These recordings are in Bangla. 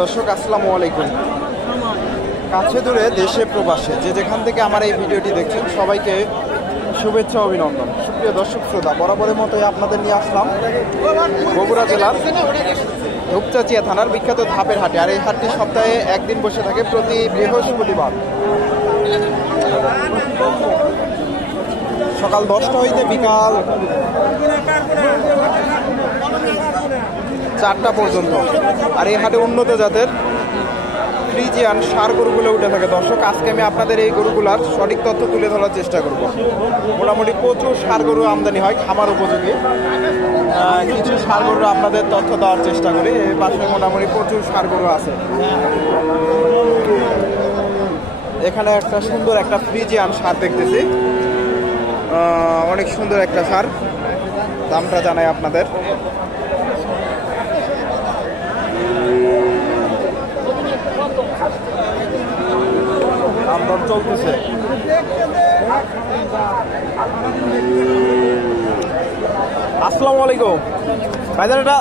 দর্শক আসসালামু আলাইকুম। কাছে দূরে দেশে প্রবাসে যে যেখান থেকে আমার এই ভিডিওটি দেখছেন সবাইকে শুভেচ্ছা অভিনন্দন। সুপ্রিয় দর্শক শ্রোতা, বরাবরের মতোই আপনাদের নিয়ে আসলাম বগুড়া জেলার ধূপচাচিয়া থানার বিখ্যাত ধাপের হাটে। আর এই হাটটি সপ্তাহে একদিন বসে থাকে প্রতি বৃহস্পতিবার সকাল 10টা হইতে বিকাল 4টা পর্যন্ত। আর এই হাটে উন্নত জাতের ফ্রিজিয়ান ষাঁড় গরুগুলো উঠে থাকে। দর্শক, আজকে আমি আপনাদের এই গরুগুলার সঠিক তথ্য তুলে ধরার চেষ্টা করব। মোটামুটি প্রচুর ষাঁড় গরু আমদানি হয় খামার উপযোগী। কিছু ষাঁড় গরু আপনাদের তথ্য দেওয়ার চেষ্টা করি। এই পাশে মোটামুটি প্রচুর ষাঁড় গরু আছে। এখানে একটা সুন্দর একটা ফ্রিজিয়ান ষাঁড় দেখতেছি, অনেক সুন্দর একটা ষাঁড়। দামটা জানাই আপনাদের। দাম চলতেছে। আসসালামু আলাইকুম ভাইজান, এটা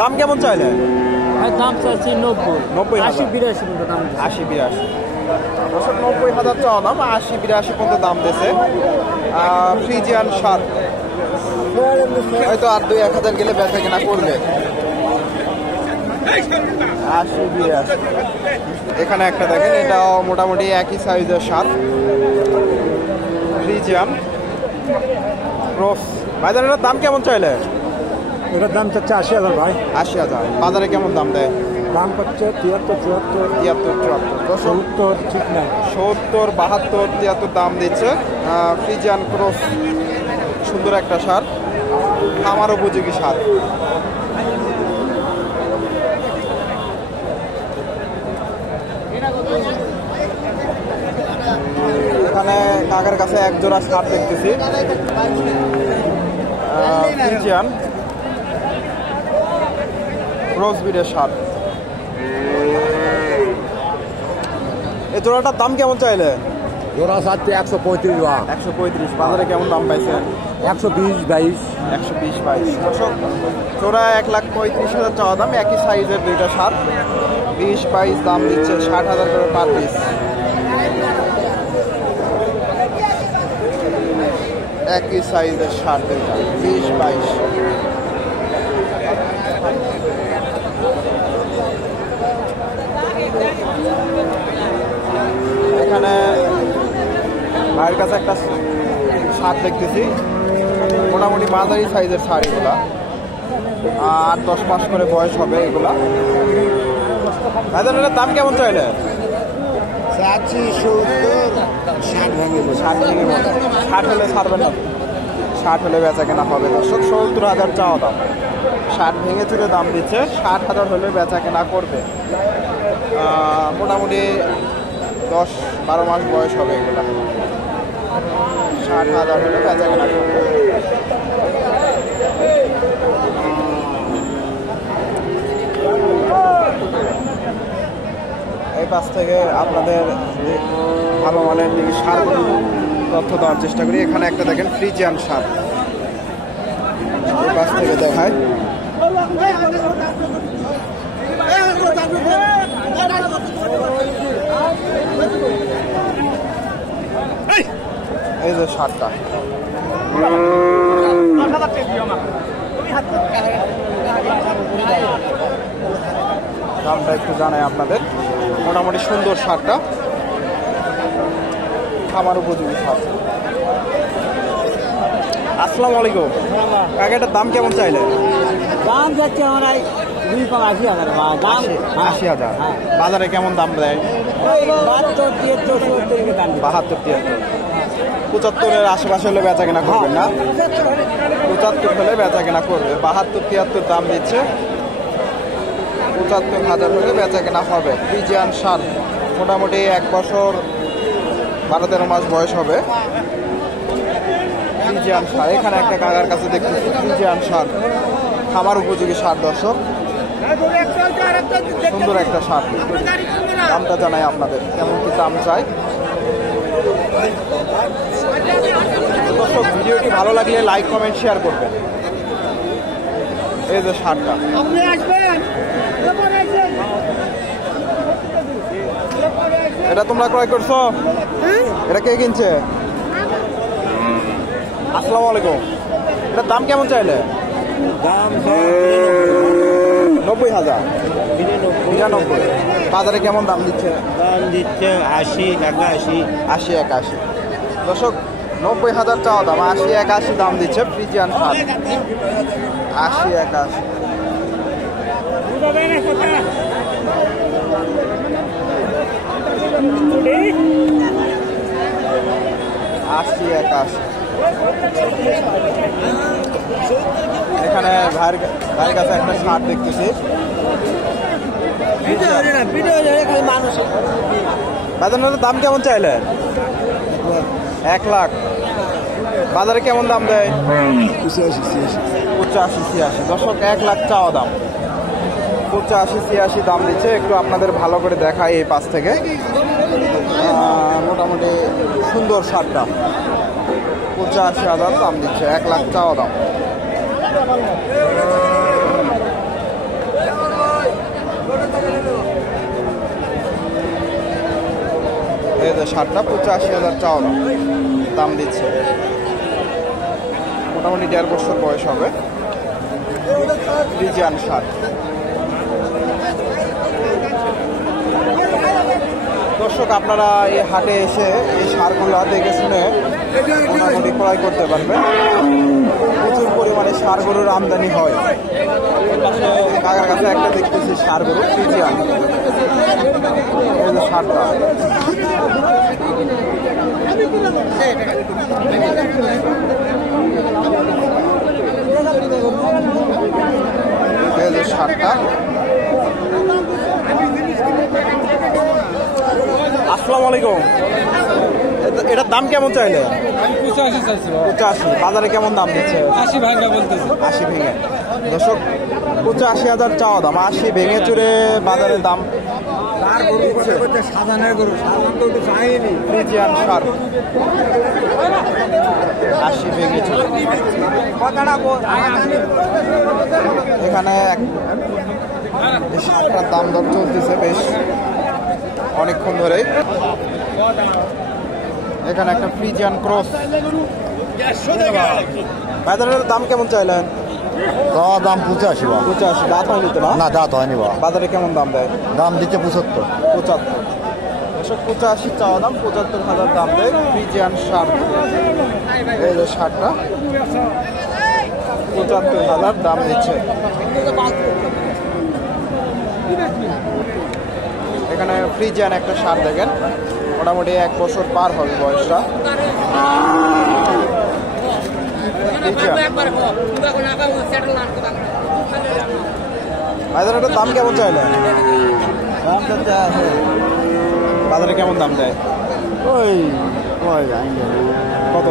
দাম কেমন চাইলে? দাম চাইছি 90 80 82 পর্যন্ত দাম। 80 82 90,000 চাওয়া দাম, 80 82 পর্যন্ত দাম দিয়েছে। ফ্রিজিয়ান ষাঁড় হয়তো আর 2-1000 গেলে বেচা কেনা করবে। 80 82 এখানে একটা দেখেন, এটাও মোটামুটি একই সাইজের ষাঁড় ফ্রিজিয়ান ক্রস। ভাইজান, এটার দাম কেমন চাইলে? এটার দাম চাচ্ছে 80,000 ভাই। 80,000। বাজারে কেমন দাম দেয়? দাম করছে 73 74 73 74 ঠিক নাই 70 72 73 দাম দিচ্ছে। ফ্রিজিয়ান ক্রস সুন্দর একটা ষাঁড়, খামার উপযোগী ষাঁড়। এখানে কাকার কাছে এক জোড়া ষাঁড় দেখতেছি, ফ্রিজিয়ান ক্রস ব্রিডের ষাঁড়। এই জোড়াটার দাম কেমন চাইলে? জোড়া চাচ্ছে 135 টাকা। 135। বাজারে কেমন দাম পাইছেন? 120 22 120 22। দর্শক, জোড়া 1,35,000 চাওয়া দাম। একই সাইজের দুইটা ষাঁড়, 20 22 দাম দিচ্ছে, 60,000 করে পার পিস। একই সাইজের ষাঁড় দুইটা, 20 22। এখানে ভাইয়ের কাছে একটা ষাঁড় দেখতেছি, মোটামুটি মাঝারি সাইজের ষাঁড় এগুলা, 8-10 মাস করে বয়স হবে এগুলা। ভাইজানের দাম কেমন চাইলে? 60 ভেঙে 60 হলে ছাড়বেন না? 60 হলে বেচা কেনা হবে। দর্শক, 70,000 চাওয়া দাম, 60 ভেঙে চুরে দাম দিচ্ছে, 60,000 হলে বেচা কেনা করবে। মোটামুটি 10-12 মাস বয়স হবে এগুলা, 60,000 হলে বেচা কেনা করবে। এই পাশ থেকে আপনাদের ভালো মানের দিকে ষাঁড় তথ্য দেওয়ার চেষ্টা করি। এখানে একটা দেখেন ফ্রিজিয়ান ষাঁড়, এই পাশ থেকে দেখায়। এই যে ষাঁড়টা, দামটা একটু জানাই আপনাদের। মোটামুটি সুন্দর ষাঁড়টা, খামার উপযোগী ষাঁড়। আসসালামু আলাইকুম কাকা, এটার দাম কেমন চাইলে? দাম যাচ্ছে আমরা 80,000 দাম। 80,000। বাজারে কেমন দাম দেয়? 72 73 দাম। 72 73 75-এর আশেপাশে হলে বেচা কেনা করবেন না? 75 হলে বেচা কেনা করবে। 72 73 দাম দিচ্ছে, 75,000 হলে বেচা কেনা হবে। ফ্রিজিয়ান ষাঁড় মোটামুটি 1 বছর 12-13 মাস বয়স হবে ফ্রিজিয়ান ষাঁড়। এখানে একটা কাকার কাছে দেখতেছি ফ্রিজিয়ান ষাঁড়, খামার উপযোগী ষাঁড়। দর্শক, সুন্দর একটা ষাঁড়। দামটা জানাই আপনাদের, কেমন কি দাম চাই। দর্শক ভিডিওটি ভালো লাগলে লাইক কমেন্ট শেয়ার করবেন। এই যে শার্টটা, এটা তোমরা ক্রয় করছো? এটা কে কিনছে? আসসালামু আলাইকুম। এটার দাম কেমন চাইলে? দাম 90,000, 99। বাজারে কেমন দাম দিচ্ছে? দাম দিচ্ছে 80, 81। 80, 81। দর্শক 90,000 চাওয়া দাম, 80, 81 দাম দিচ্ছে ফ্রিজিয়ান শার্ট। 80, 81। এখানে ভাইয়ের কাছে একটা শার্ট দেখতেছি। বাজারের দাম কেমন চাইলে? 1 লাখ। বাজারে কেমন দাম দেয়? 85, 86। দর্শক 1 লাখ চাওয়া দাম, 85, 86 দাম দিচ্ছে। একটু আপনাদের ভালো করে দেখাই এই পাশ থেকে। মোটামুটি সুন্দর শার্টটা, 85,000 দাম দিচ্ছে, 1 লাখ চাওয়া দাম। এই যে শার্টটা 85,000 চাওয়া দাম দিচ্ছে। মোটামুটি 1.5 বছর বয়স হবে, ফ্রিজিয়ান শার্ট। দর্শক আপনারা এই হাটে এসে এই সারগুলো দেখে শুনে মোটামুটি ক্রয় করতে পারবেন। প্রচুর পরিমাণে সার গরুর আমদানি হয়। কাকার কাছে একটা দেখতেছি সার গরু ফ্রিজিয়ান। এই যে সারটা, এই যে সারটা। আসসালামু আলাইকুম। এটার দাম কেমন চাইলে? 85। বাজারে কেমন দাম দিচ্ছে? 80 ভাঙা বলতেছে। 80 ভেঙে। দর্শক 85,000 চাওয়া দাম, 80 ভেঙে চুরে বাজারে দাম ফ্রিজিয়ান শার্ট। 80 ভেঙে চুরে। এখানে এই শার্টটার দাম দর চলতেছে বেশ অনেকক্ষণ ধরেই। এখানে একটা ফ্রিজিয়ান ক্রস। বাজারের দাম কেমন চাইলেন? দাম 85। 85। দাঁত হয়নি তো? না, দাঁত হয়নি। বাজারে কেমন দাম দেয়? দাম দিচ্ছে 75। 85 চাওয়া দাম, 75,000 দাম দেয় ফ্রিজিয়ান শার্ট। এই যে শার্টটা 75,000 দাম দিচ্ছে। এখানে ফ্রিজিয়ান একটা শার্ট দেখেন, মোটামুটি 1 বছর পার হবে বয়সটা। বাজারের দাম কেমন চাইলে? বাজারে কেমন দাম দেয়? কত?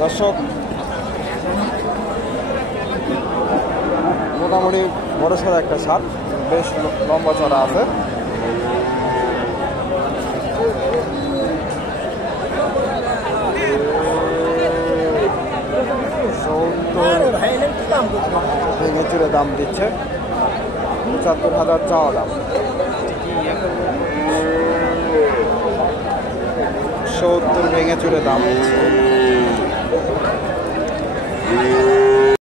দর্শক মোটামুটি বড় সড়ো একটা শার্ট, বেশ লম্বা চড়া আছে। ভেঙে চুরে দাম দিচ্ছে, 75,000 চাওয়া দাম। 70 ভেঙে চুরে দাম দিচ্ছে।